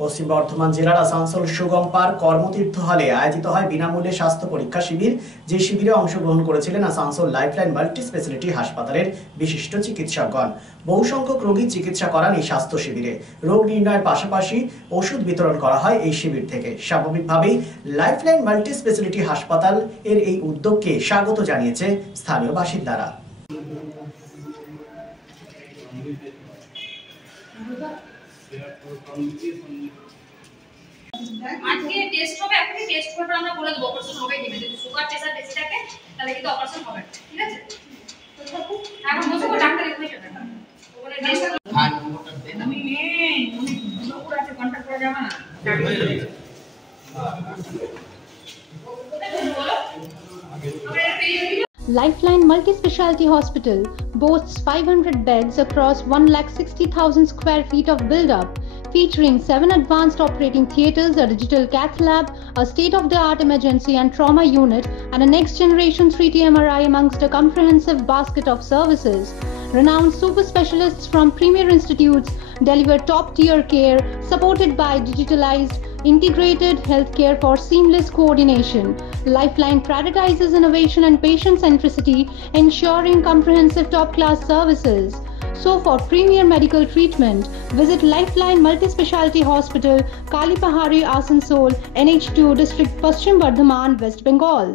পশ্চিম বর্ধমান জেলার আসানসোল সুগম পার্ক কর্মতীর্থ হলে আয়োজিত হয় বিনামূল্যে স্বাস্থ্য পরীক্ষা শিবির। যে শিবিরে অংশগ্রহণ করেছিলেন আসানসোল লাইফলাইন মাল্টি স্পেশালিটি হাসপাতালের বিশিষ্ট চিকিৎসকগণ। বহু সংখ্যক রোগীর চিকিৎসা করান এই স্বাস্থ্য শিবিরে। রোগ নির্ণয়ের পাশাপাশি ওষুধ বিতরণ করা হয় এই শিবির থেকে। স্বাভাবিকভাবেই লাইফলাইন মাল্টি স্পেশালিটি হাসপাতাল এর এই উদ্যোগকে স্বাগত জানিয়েছে স্থানীয় বাসিন্দারা। আজকে টেস্ট হবে, এখন টেস্ট করতে আমরা বলে দেব অপারেশন হবে কিনা। যদি সুগার প্রেসার বেশি থাকে তাহলে কিন্তু অপারেশন হবে, ঠিক আছে? এখন বসে ডাক্তার এখানে যাবে না, ওখানে টেস্ট আর নম্বরটা দেন। আমি নেই, উনি নম্বর আছে, কন্টাক্ট করা যাবে না। Lifeline Multi-Speciality Hospital boasts 500 beds across 1,60,000 square feet of build-up, featuring 7 advanced operating theatres, a digital cath lab, a state-of-the-art emergency and trauma unit, and a next-generation 3D MRI amongst a comprehensive basket of services. Renowned super specialists from premier institutes deliver top-tier care, supported by digitalized, integrated healthcare for seamless coordination. Lifeline prioritizes innovation and patient centricity, ensuring comprehensive top-class services. So for premier medical treatment, visit Lifeline Multi-Speciality Hospital, Kalipahari, Asansol, NH2 District, Paschim Bardhaman, West Bengal.